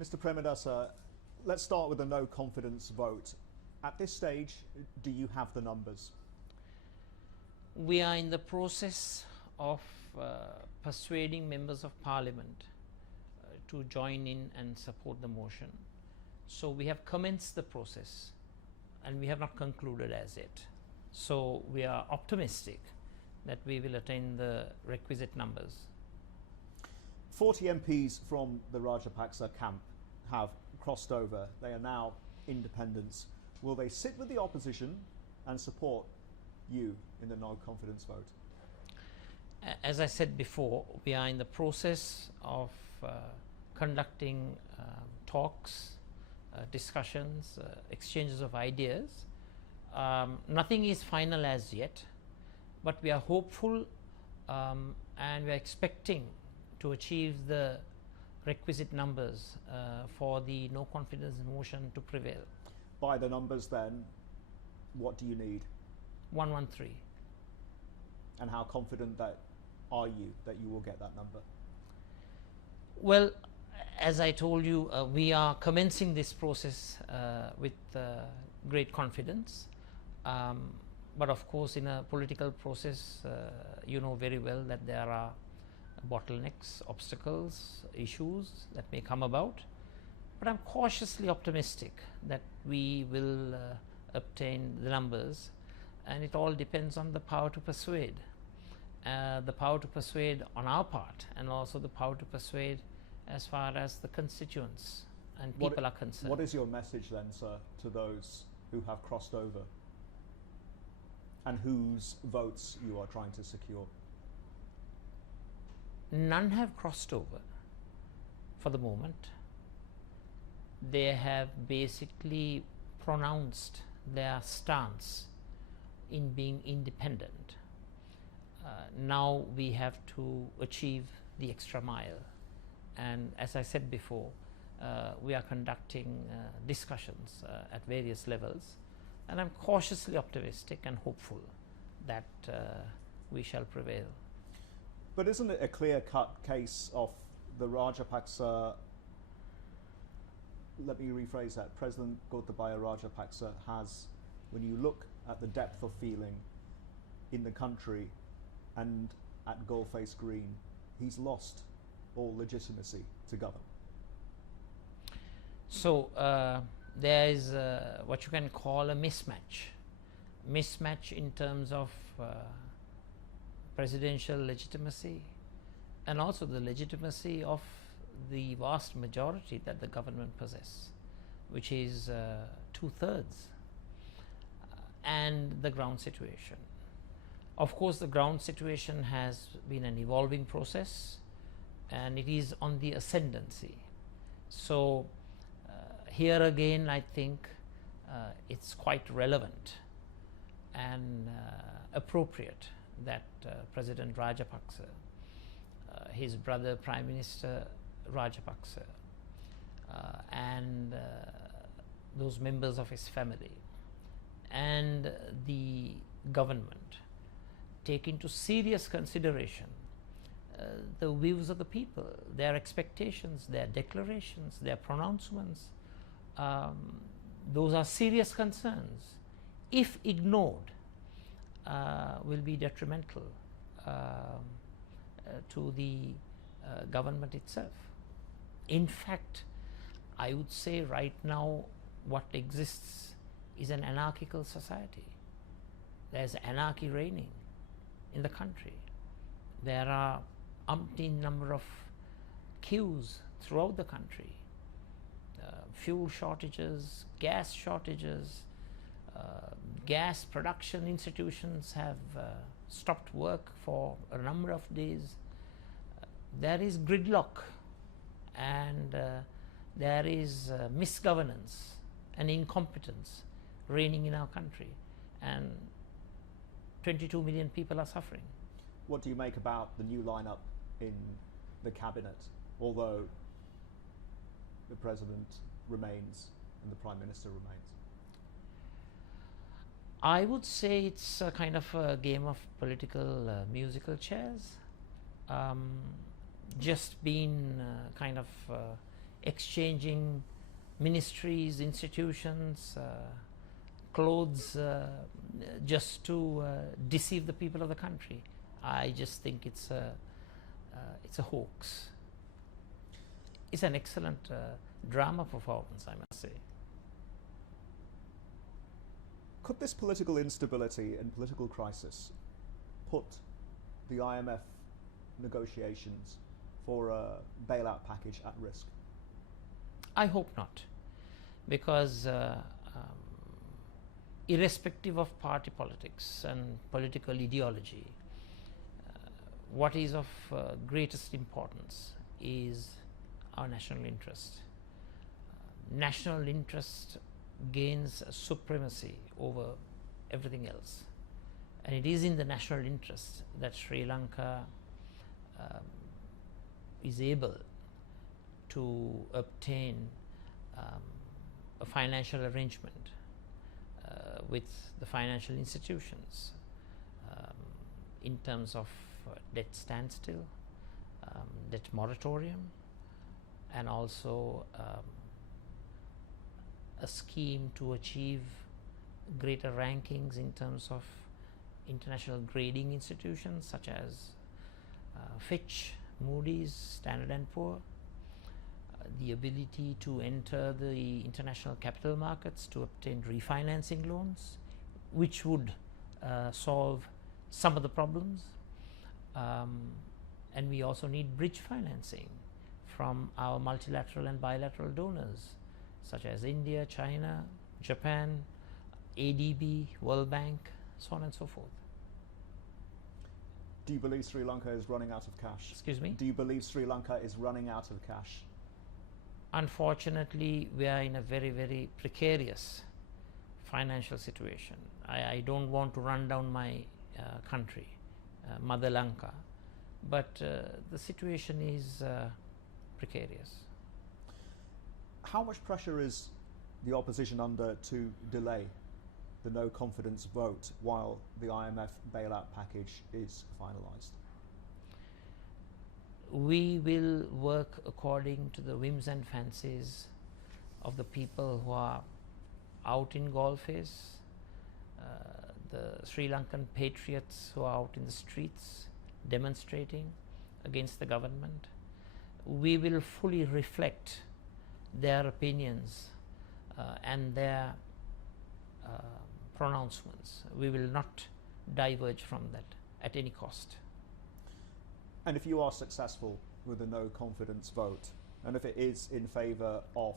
Mr. Premadasa, let's start with a no confidence vote. At this stage, do you have the numbers? We are in the process of persuading members of parliament to join in and support the motion. So we have commenced the process and we have not concluded as yet. So we are optimistic that we will attain the requisite numbers. 40 MPs from the Rajapaksa camp have crossed over. They are now independents. Will they sit with the opposition and support you in the no confidence vote? As I said before, we are in the process of conducting talks, discussions, exchanges of ideas. Nothing is final as yet, but we are hopeful and we are expecting to achieve the requisite numbers for the no confidence motion to prevail. By the numbers then, what do you need? 113. And how confident are you that you will get that number? Well, as I told you, we are commencing this process with great confidence. But of course, in a political process, you know very well that there are bottlenecks, obstacles, issues that may come about. But I'm cautiously optimistic that we will obtain the numbers, and it all depends on the power to persuade. The power to persuade on our part, and also the power to persuade as far as the constituents and people are concerned. What is your message then, sir, to those who have crossed over and whose votes you are trying to secure? None have crossed over for the moment. They have basically pronounced their stance in being independent. Now we have to achieve the extra mile, and as I said before, we are conducting discussions at various levels, and I'm cautiously optimistic and hopeful that we shall prevail. But isn't it a clear-cut case of the Rajapaksa, let me rephrase that, President Gotabaya Rajapaksa has, when you look at the depth of feeling in the country and at Goldface Green, he's lost all legitimacy to govern? So there is what you can call a mismatch in terms of presidential legitimacy and also the legitimacy of the vast majority that the government possess, which is 2/3, and the ground situation. Of course, the ground situation has been an evolving process and it is on the ascendancy. So here again, I think it's quite relevant and appropriate that President Rajapaksa, his brother Prime Minister Rajapaksa, and those members of his family and the government take into serious consideration the views of the people, their expectations, their declarations, their pronouncements. Those are serious concerns. If ignored, will be detrimental to the government itself. In fact, I would say right now what exists is an anarchical society. There's anarchy reigning in the country. There are umpteen number of queues throughout the country. Fuel shortages, gas shortages, gas production institutions have stopped work for a number of days. There is gridlock and there is misgovernance and incompetence reigning in our country, and 22 million people are suffering. What do you make about the new lineup in the cabinet, although the president remains and the prime minister remains? I would say it's a kind of a game of political musical chairs. Just been kind of exchanging ministries, institutions, clothes, just to deceive the people of the country. I just think it's a hoax. It's an excellent drama performance, I must say. Could this political instability and political crisis put the IMF negotiations for a bailout package at risk? I hope not, because irrespective of party politics and political ideology, what is of greatest importance is our national interest. National interest gains supremacy over everything else, and it is in the national interest that Sri Lanka is able to obtain a financial arrangement with the financial institutions in terms of debt standstill, debt moratorium, and also a scheme to achieve greater rankings in terms of international grading institutions such as Fitch, Moody's, Standard & Poor, the ability to enter the international capital markets to obtain refinancing loans, which would solve some of the problems. And we also need bridge financing from our multilateral and bilateral donors such as India, China, Japan, ADB, World Bank, so on and so forth. Do you believe Sri Lanka is running out of cash? Excuse me? Do you believe Sri Lanka is running out of cash? Unfortunately, we are in a very, very precarious financial situation. I don't want to run down my country, Mother Lanka, but the situation is precarious. How much pressure is the opposition under to delay the no confidence vote while the IMF bailout package is finalised? We will work according to the whims and fancies of the people who are out in Gaulleface, the Sri Lankan patriots who are out in the streets demonstrating against the government. We will fully reflect their opinions and their pronouncements. We will not diverge from that at any cost. And if you are successful with a no confidence vote, and if it is in favour of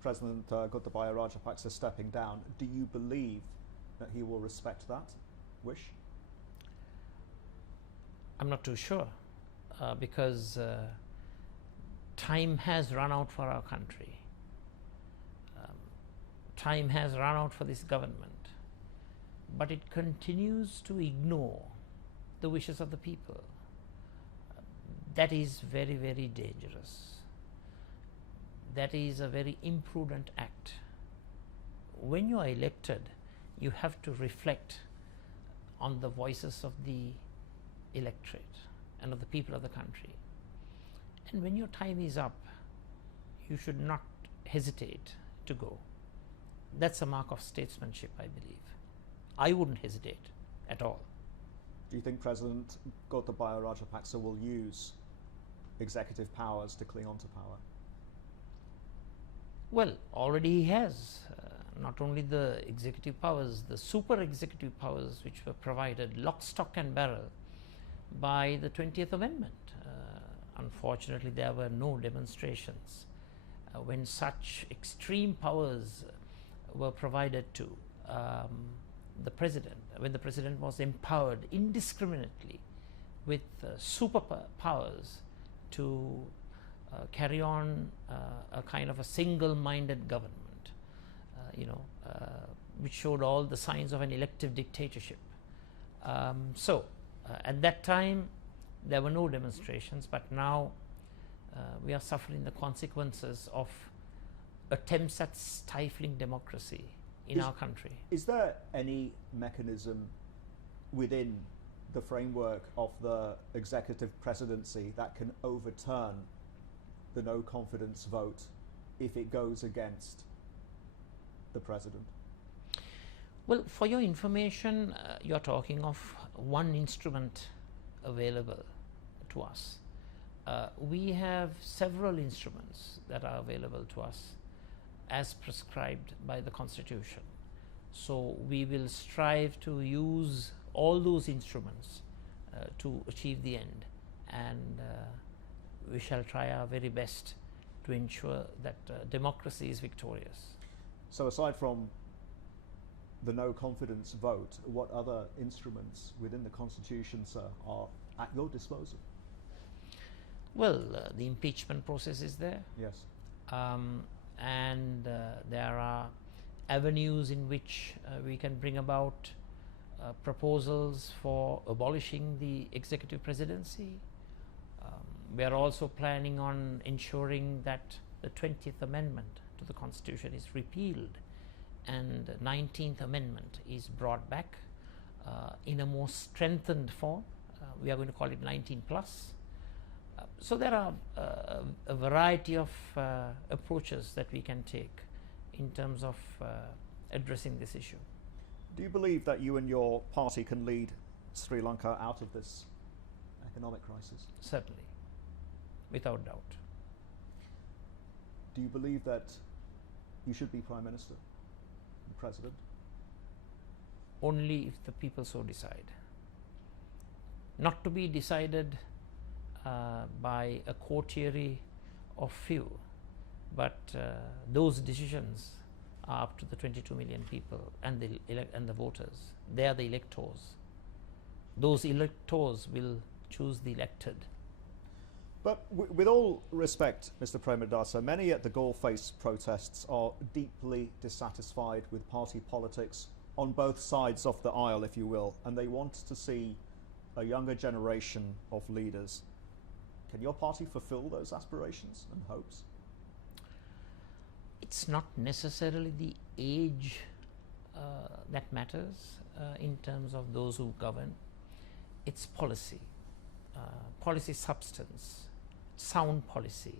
President Gotabaya Rajapaksa stepping down, do you believe that he will respect that wish? I'm not too sure because time has run out for our country. Time has run out for this government, but it continues to ignore the wishes of the people. That is very, very dangerous. That is a very imprudent act. When you are elected, you have to reflect on the voices of the electorate and of the people of the country. And when your time is up, you should not hesitate to go. That's a mark of statesmanship, I believe. I wouldn't hesitate at all. Do you think President Gotabaya Rajapaksa will use executive powers to cling on to power? Well, already he has. Not only the executive powers, the super executive powers which were provided lock, stock and barrel by the 20th Amendment. Unfortunately, there were no demonstrations when such extreme powers were provided to the president, when the president was empowered indiscriminately with superpowers to carry on a kind of a single-minded government, which showed all the signs of an elective dictatorship. At that time, there were no demonstrations, but now we are suffering the consequences of attempts at stifling democracy in our country. Is there any mechanism within the framework of the executive presidency that can overturn the no confidence vote if it goes against the president? Well, for your information, you're talking of one instrument available to us. We have several instruments that are available to us as prescribed by the Constitution. So we will strive to use all those instruments to achieve the end, and we shall try our very best to ensure that democracy is victorious. So aside from the no confidence vote, what other instruments within the Constitution, sir, are at your disposal? Well, the impeachment process is there. Yes. And there are avenues in which we can bring about proposals for abolishing the executive presidency. We are also planning on ensuring that the 20th Amendment to the Constitution is repealed and the 19th Amendment is brought back in a more strengthened form. We are going to call it 19 plus. So there are a variety of approaches that we can take in terms of addressing this issue. Do you believe that you and your party can lead Sri Lanka out of this economic crisis? Certainly, without doubt. Do you believe that you should be Prime Minister and President? Only if the people so decide. Not to be decided by a coterie of few, but those decisions are up to the 22 million people and the voters. They are the electors. Those electors will choose the elected. But with all respect, Mr. Premadasa, many at the Galle-Face protests are deeply dissatisfied with party politics on both sides of the aisle, if you will, and they want to see a younger generation of leaders. Can your party fulfill those aspirations and hopes? It's not necessarily the age that matters in terms of those who govern. It's policy, policy substance, sound policy,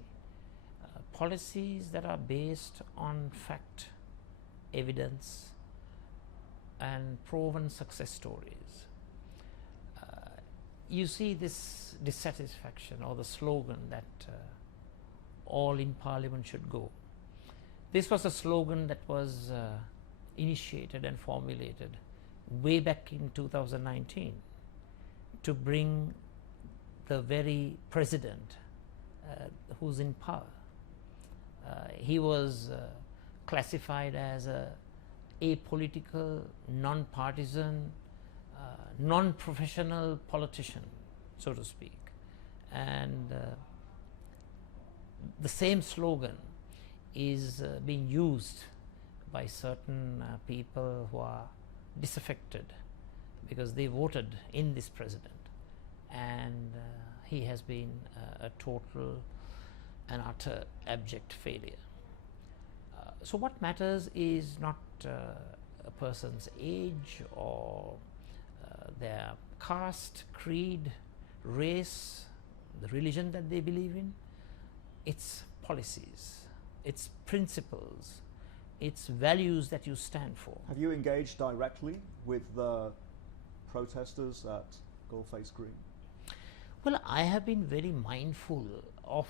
policies that are based on fact, evidence, and proven success stories. You see this dissatisfaction or the slogan that all in Parliament should go. This was a slogan that was initiated and formulated way back in 2019 to bring the very president who's in power. He was classified as a apolitical, non-partisan, non-professional politician, so to speak. And the same slogan is being used by certain people who are disaffected because they voted in this president, and he has been a total and utter abject failure. So what matters is not a person's age or their caste, creed, race, the religion that they believe in. It's policies, it's principles, it's values that you stand for. Have you engaged directly with the protesters at Galle-Face Green? Well, I have been very mindful of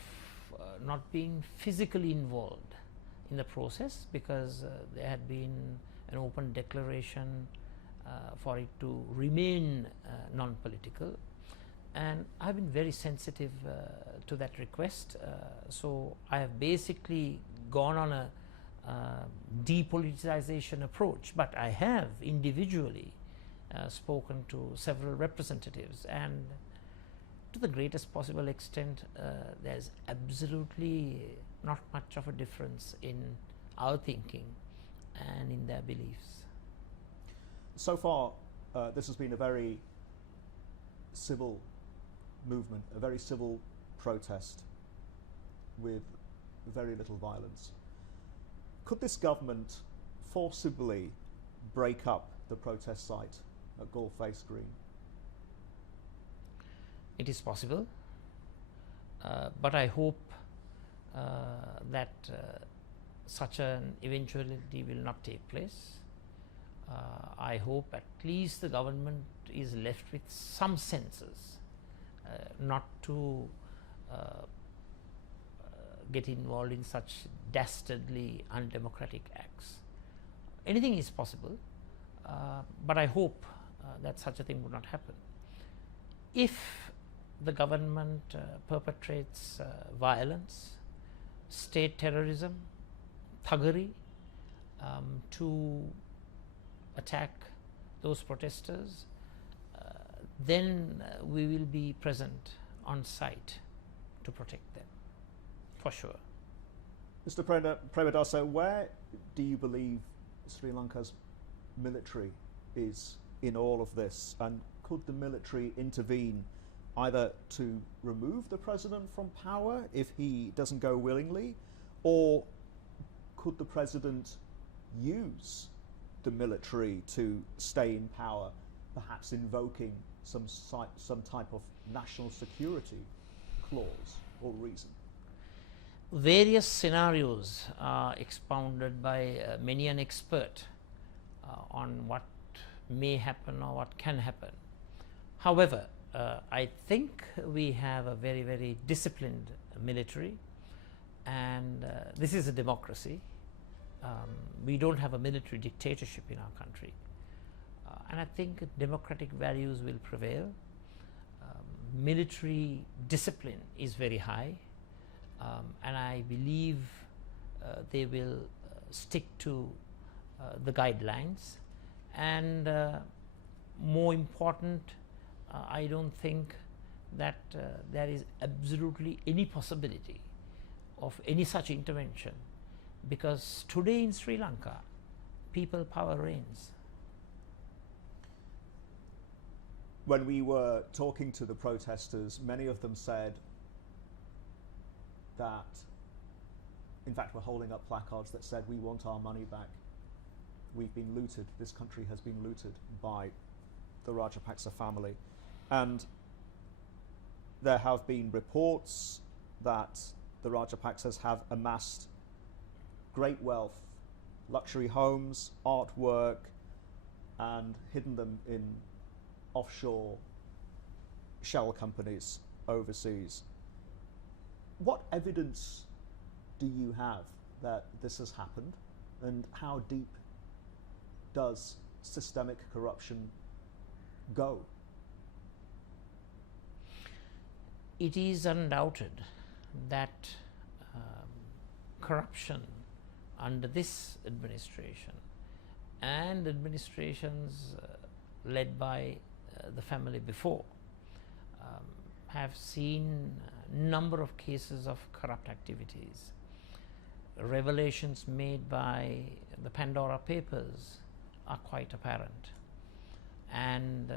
not being physically involved in the process because there had been an open declaration for it to remain non-political, and I've been very sensitive to that request. So I have basically gone on a depoliticization approach, but I have individually spoken to several representatives, and to the greatest possible extent there's absolutely not much of a difference in our thinking and in their beliefs. So far, this has been a very civil movement, a very civil protest with very little violence. Could this government forcibly break up the protest site at Galle-Face Green? It is possible, but I hope that such an eventuality will not take place. I hope at least the government is left with some senses not to get involved in such dastardly undemocratic acts. Anything is possible, but I hope that such a thing would not happen. If the government perpetrates violence, state terrorism, thuggery to attack those protesters, then we will be present on site to protect them, for sure. Mr. Premadasa, where do you believe Sri Lanka's military is in all of this, and could the military intervene either to remove the president from power if he doesn't go willingly, or could the president use the military to stay in power, perhaps invoking some type of national security clause or reason? Various scenarios are expounded by many an expert on what may happen or what can happen. However, I think we have a very, very disciplined military, and this is a democracy. We don't have a military dictatorship in our country, and I think democratic values will prevail. Military discipline is very high, and I believe they will stick to the guidelines, and more important, I don't think that there is absolutely any possibility of any such intervention, because today in Sri Lanka, people power reigns. When we were talking to the protesters, many of them said that, in fact, were holding up placards that said, "We want our money back. We've been looted. This country has been looted by the Rajapaksa family." And there have been reports that the Rajapaksas have amassed great wealth, luxury homes, artwork, and hidden them in offshore shell companies overseas. What evidence do you have that this has happened, and how deep does systemic corruption go? It is undoubted that corruption under this administration and administrations led by the family before have seen a number of cases of corrupt activities. Revelations made by the Pandora Papers are quite apparent, and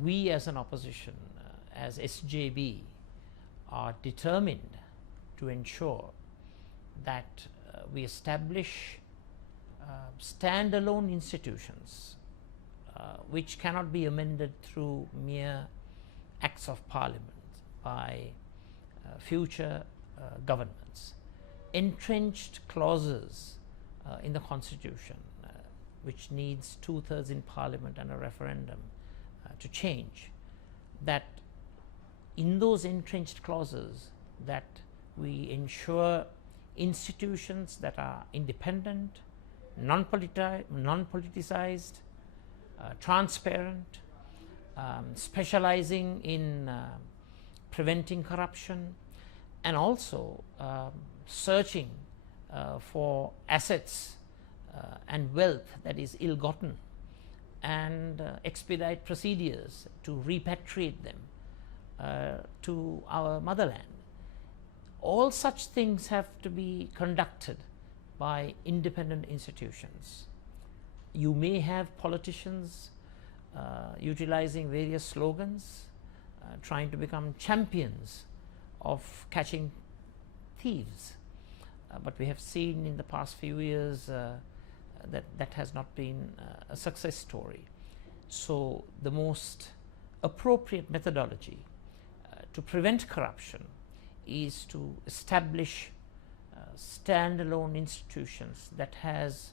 we as an opposition, as SJB, are determined to ensure that we establish standalone institutions which cannot be amended through mere acts of parliament by future governments. Entrenched clauses in the constitution which needs 2/3 in parliament and a referendum to change, that in those entrenched clauses that we ensure institutions that are independent, non-politicized, transparent, specializing in preventing corruption, and also searching for assets and wealth that is ill-gotten, and expedite procedures to repatriate them to our motherland. All such things have to be conducted by independent institutions. You may have politicians utilizing various slogans, trying to become champions of catching thieves, but we have seen in the past few years that has not been a success story. So the most appropriate methodology to prevent corruption is to establish standalone institutions that has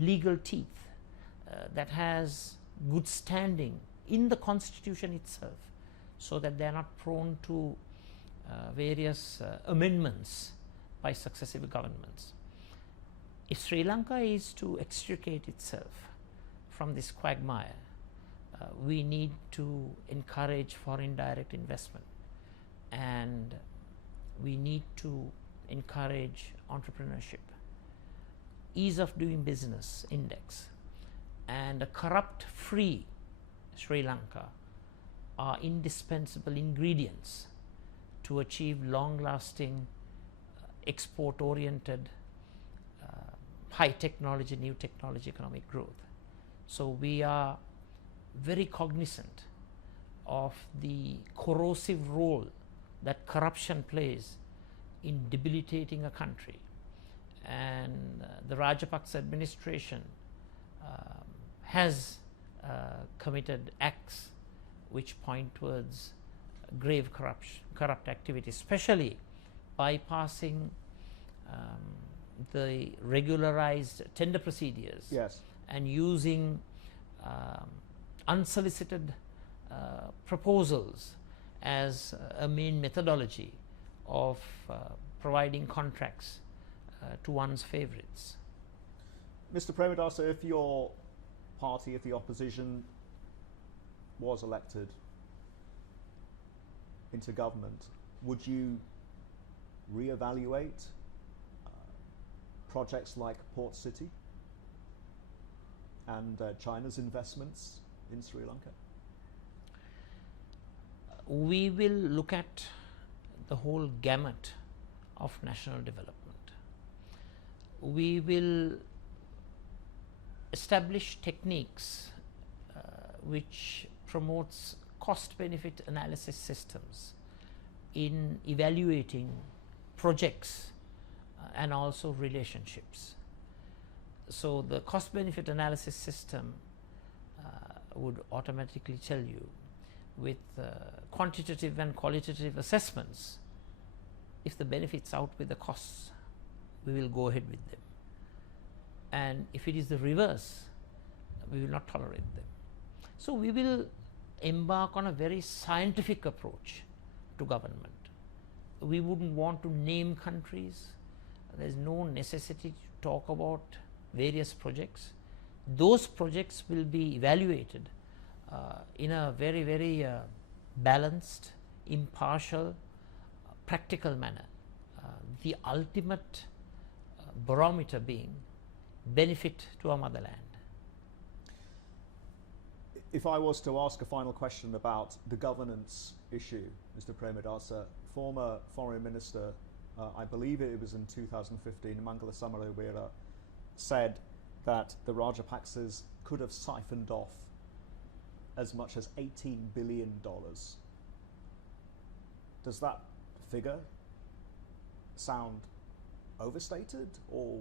legal teeth, that has good standing in the constitution itself, so that they are not prone to various amendments by successive governments. If Sri Lanka is to extricate itself from this quagmire, we need to encourage foreign direct investment, and we need to encourage entrepreneurship, ease of doing business index, and a corrupt-free Sri Lanka are indispensable ingredients to achieve long-lasting, export-oriented, high technology, new technology economic growth. So we are very cognizant of the corrosive role that corruption plays in debilitating a country, and the Rajapaksa administration has committed acts which point towards grave corrupt activity, especially bypassing the regularized tender procedures. Yes. And using unsolicited proposals as a main methodology of providing contracts to one's favorites. Mr. Premadasa, if your party, if the opposition was elected into government, would you reevaluate projects like Port City and China's investments in Sri Lanka? We will look at the whole gamut of national development. We will establish techniques which promotes cost-benefit analysis systems in evaluating projects and also relationships. So the cost-benefit analysis system would automatically tell you, with quantitative and qualitative assessments, if the benefits outweigh the costs, we will go ahead with them. And if it is the reverse, we will not tolerate them. So we will embark on a very scientific approach to government. We wouldn't want to name countries. There is no necessity to talk about various projects. Those projects will be evaluated in a very, very balanced, impartial, practical manner. The ultimate barometer being benefit to our motherland. If I was to ask a final question about the governance issue, Mr. Premadasa, former Foreign Minister, I believe it was in 2015, Mangala Samarawira, said that the Rajapaksas could have siphoned off as much as $18 billion. Does that figure sound overstated or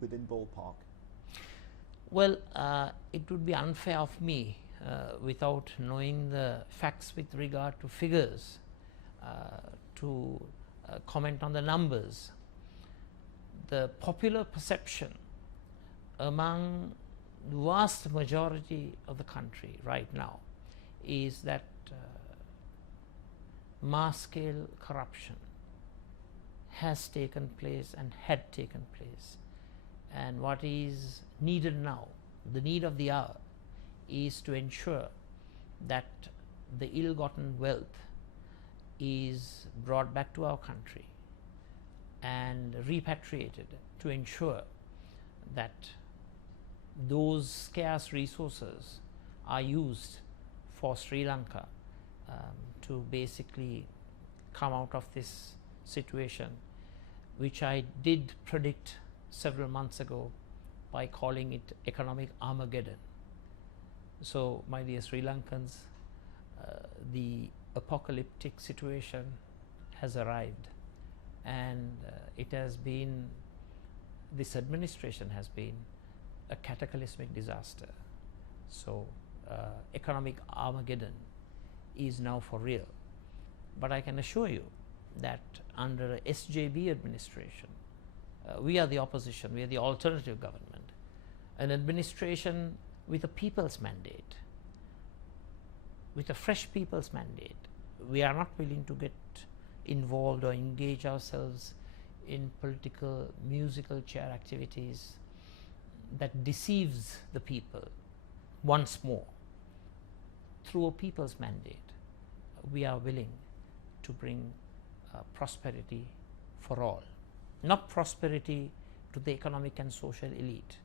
within ballpark? Well, it would be unfair of me, without knowing the facts with regard to figures, to comment on the numbers. The popular perception among the vast majority of the country right now is that mass-scale corruption has taken place and had taken place. And what is needed now, the need of the hour, is to ensure that the ill-gotten wealth is brought back to our country and repatriated, to ensure that those scarce resources are used for Sri Lanka to basically come out of this situation, which I did predict several months ago by calling it economic Armageddon. So, my dear Sri Lankans, the apocalyptic situation has arrived, and it has been, this administration has been a cataclysmic disaster. So, economic Armageddon is now for real. But I can assure you that under a SJB administration, we are the opposition, we are the alternative government, an administration with a people's mandate, with a fresh people's mandate. We are not willing to get involved or engage ourselves in political musical chair activities that deceives the people once more. Through a people's mandate, we are willing to bring prosperity for all. Not prosperity to the economic and social elite,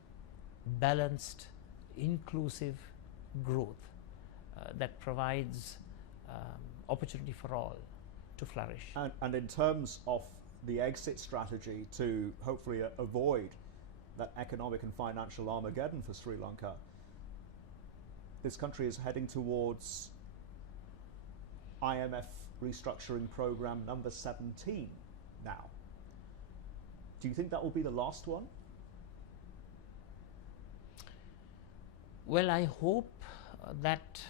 balanced, inclusive growth that provides opportunity for all to flourish. And in terms of the exit strategy to hopefully avoid that economic and financial Armageddon for Sri Lanka, this country is heading towards IMF restructuring program number 17 now. Do you think that will be the last one? Well, I hope that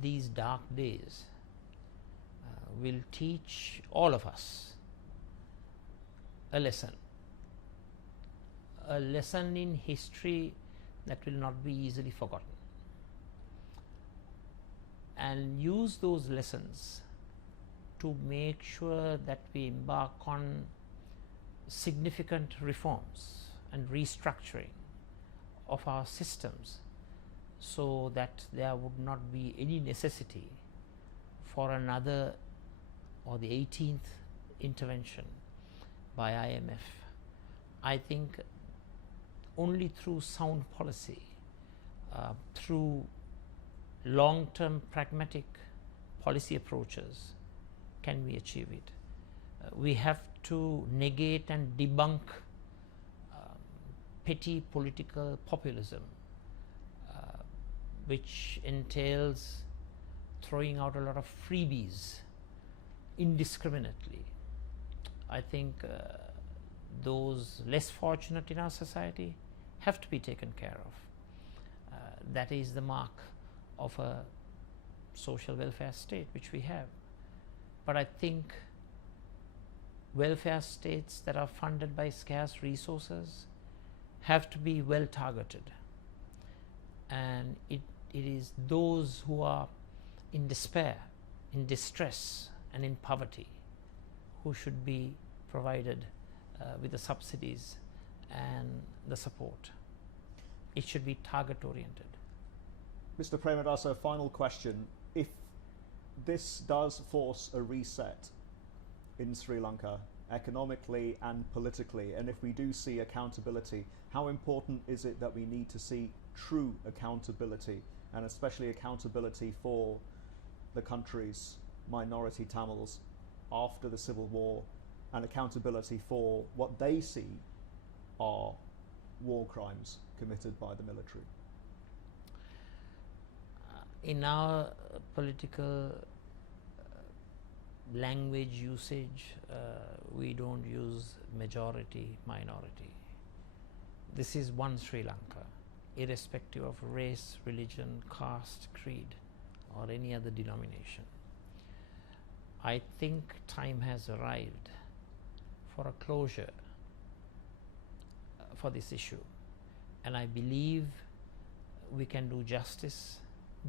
these dark days will teach all of us a lesson in history that will not be easily forgotten, and use those lessons to make sure that we embark on significant reforms and restructuring of our systems, so that there would not be any necessity for another or the 18th intervention by IMF. I think only through sound policy, through long-term pragmatic policy approaches can we achieve it. We have to negate and debunk petty political populism, which entails throwing out a lot of freebies indiscriminately. I think those less fortunate in our society have to be taken care of. That is the mark of a social welfare state which we have. But I think welfare states that are funded by scarce resources have to be well targeted, and it is those who are in despair, in distress and in poverty who should be provided with the subsidies and the support. It should be target oriented. Mr. Premadasa, final question. If this does force a reset in Sri Lanka, economically and politically, and if we do see accountability, how important is it that we need to see true accountability, and especially accountability for the country's minority Tamils after the civil war, and accountability for what they see are war crimes committed by the military? In our political language usage, we don't use majority, minority. This is one Sri Lanka, irrespective of race, religion, caste, creed, or any other denomination. I think time has arrived for a closure for this issue, and I believe we can do justice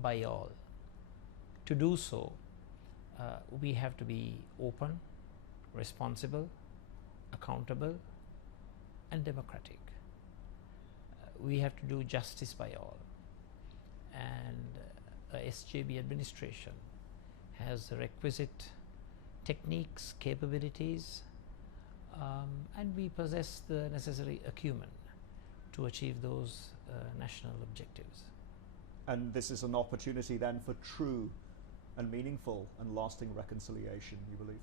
by all. To do so, we have to be open, responsible, accountable, and democratic. We have to do justice by all, and SJB administration has the requisite techniques, capabilities, and we possess the necessary acumen to achieve those national objectives. And this is an opportunity then for true and meaningful and lasting reconciliation, you believe?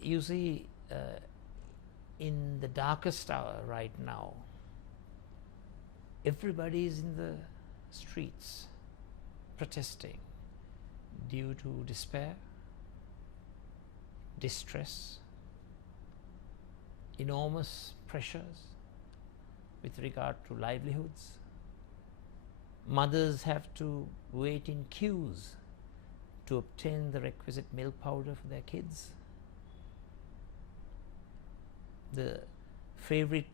You see, in the darkest hour right now, everybody is in the streets protesting due to despair, distress, enormous pressures with regard to livelihoods. Mothers have to wait in queues to obtain the requisite milk powder for their kids. The favorite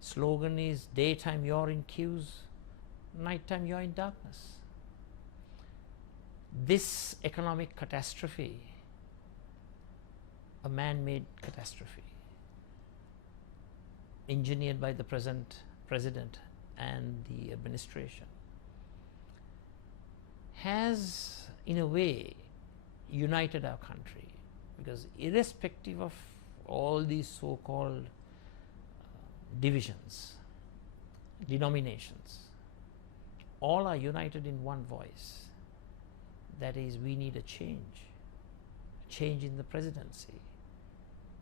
slogan is, daytime you're in queues, nighttime you're in darkness. This economic catastrophe, a man-made catastrophe, engineered by the present president and the administration, has in a way united our country, because irrespective of all these so-called divisions, denominations, all are united in one voice. That is, we need a change in the presidency,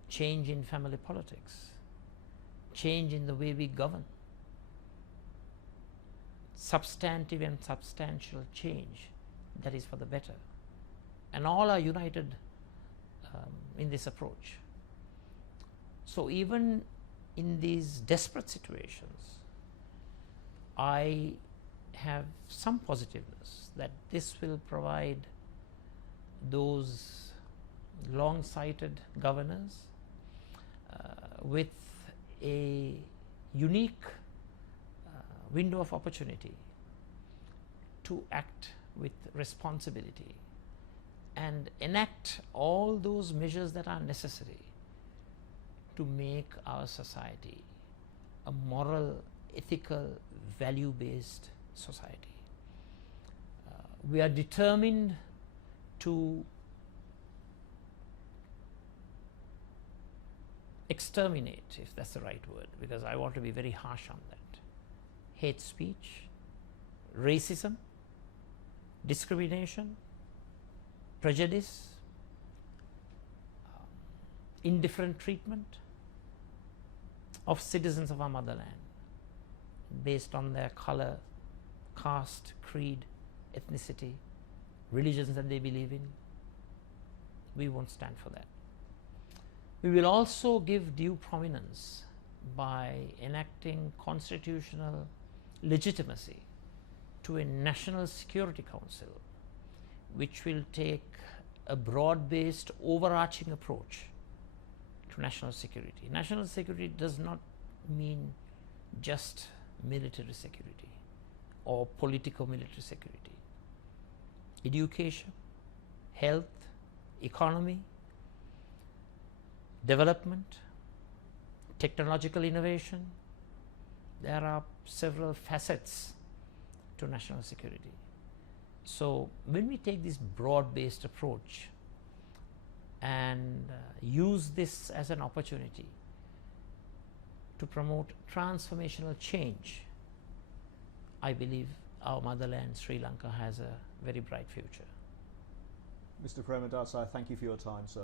change in family politics, change in the way we govern, substantive and substantial change that is for the better. And all are united in this approach. So even in these desperate situations, I have some positiveness that this will provide those long-sighted governors with a unique window of opportunity to act with responsibility and enact all those measures that are necessary to make our society a moral, ethical, value-based society. We are determined to exterminate, if that's the right word, because I want to be very harsh on that, hate speech, racism, discrimination, prejudice, indifferent treatment of citizens of our motherland based on their color, caste, creed, ethnicity, religions that they believe in. We won't stand for that. We will also give due prominence by enacting constitutional legitimacy to a National Security Council, which will take a broad-based, overarching approach to national security. National security does not mean just military security or politico-military security. Education, health, economy, development, technological innovation, there are several facets to national security. So when we take this broad-based approach and use this as an opportunity to promote transformational change, I believe our motherland, Sri Lanka, has a very bright future. Mr. Premadasa, I thank you for your time, sir.